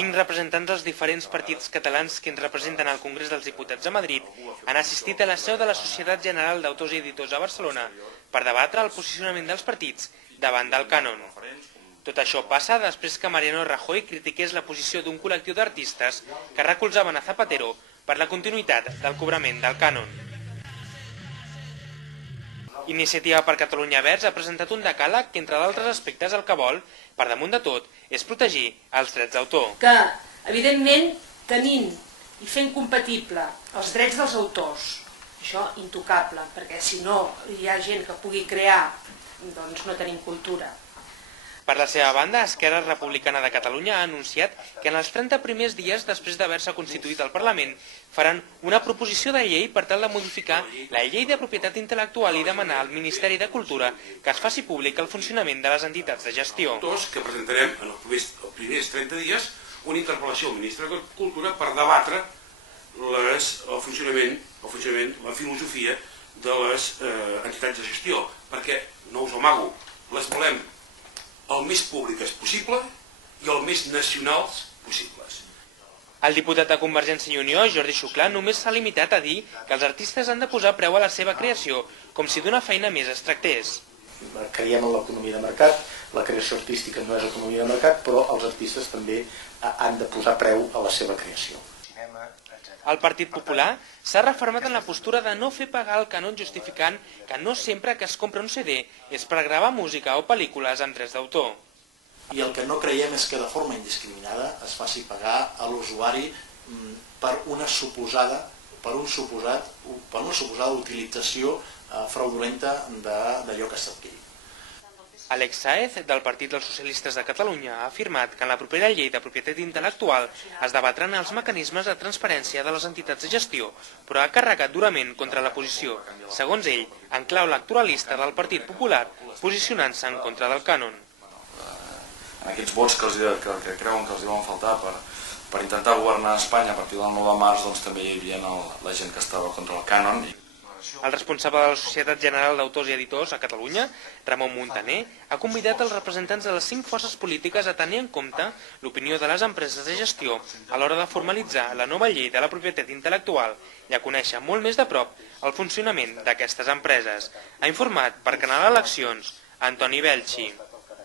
5 representants dels diferents partits catalans que ens representen al Congrés dels Diputats a Madrid han assistit a la seu de la Societat General d'Autors i Editors a Barcelona per debatre el posicionament dels partits davant del cànon. Tot això passa després que Mariano Rajoy critiqués la posició d'un col·lectiu d'artistes que recolzaven a Zapatero per la continuïtat del cobrament del cànon. Iniciativa per Catalunya Verds ha presentat un decàleg que, entre d'altres aspectes, el que vol, per damunt de tot, és protegir els drets d'autor. Que, evidentment, tenint i fent compatible els drets dels autors, això intocable, perquè si no hi ha gent que pugui crear, doncs no tenim cultura. Per la seva banda, Esquerra Republicana de Catalunya ha anunciat que en els 30 primers dies després d'haver-se constituït el Parlament faran una proposició de llei per tal de modificar la llei de propietat intel·lectual i demanar al Ministeri de Cultura que es faci públic el funcionament de les entitats de gestió. Que presentarem en els primers 30 dies una interpel·lació al Ministre de Cultura per debatre el funcionament, la filosofia de les entitats de gestió, perquè, no us ho amago, les volem el més públiques possible i el més nacionals possibles. El diputat de Convergència i Unió, Jordi Xuclà, només s'ha limitat a dir que els artistes han de posar preu a la seva creació, com si d'una feina més es tractés. Creiem en l'economia de mercat, la creació artística no és economia de mercat, però els artistes també han de posar preu a la seva creació. El Partit Popular s'ha refermat en la postura de no fer pagar el cànon justificant que no sempre que es compra un CD és per gravar música o pel·lícules amb drets d'autor. I el que no creiem és que de forma indiscriminada es faci pagar a l'usuari per una suposada utilització fraudulenta d'allò que s'adquiri. Alex Sáez, del Partit dels Socialistes de Catalunya, ha afirmat que en la propera llei de propietat intel·lectual es debatran els mecanismes de transparència de les entitats de gestió, però ha carregat durament contra la posició, segons ell, en clau electoralista del Partit Popular, posicionant-se en contra del cànon. En aquests vots que creuen que els van faltar per intentar governar Espanya a partir del 9 de març, doncs també hi havia la gent que estava contra el cànon. El responsable de la Societat General d'Autors i Editors a Catalunya, Ramon Muntaner, ha convidat els representants de les 5 forces polítiques a tenir en compte l'opinió de les empreses de gestió a l'hora de formalitzar la nova llei de la propietat intel·lectual i a conèixer molt més de prop el funcionament d'aquestes empreses. Ha informat per Canal Eleccions Antoni Belchi.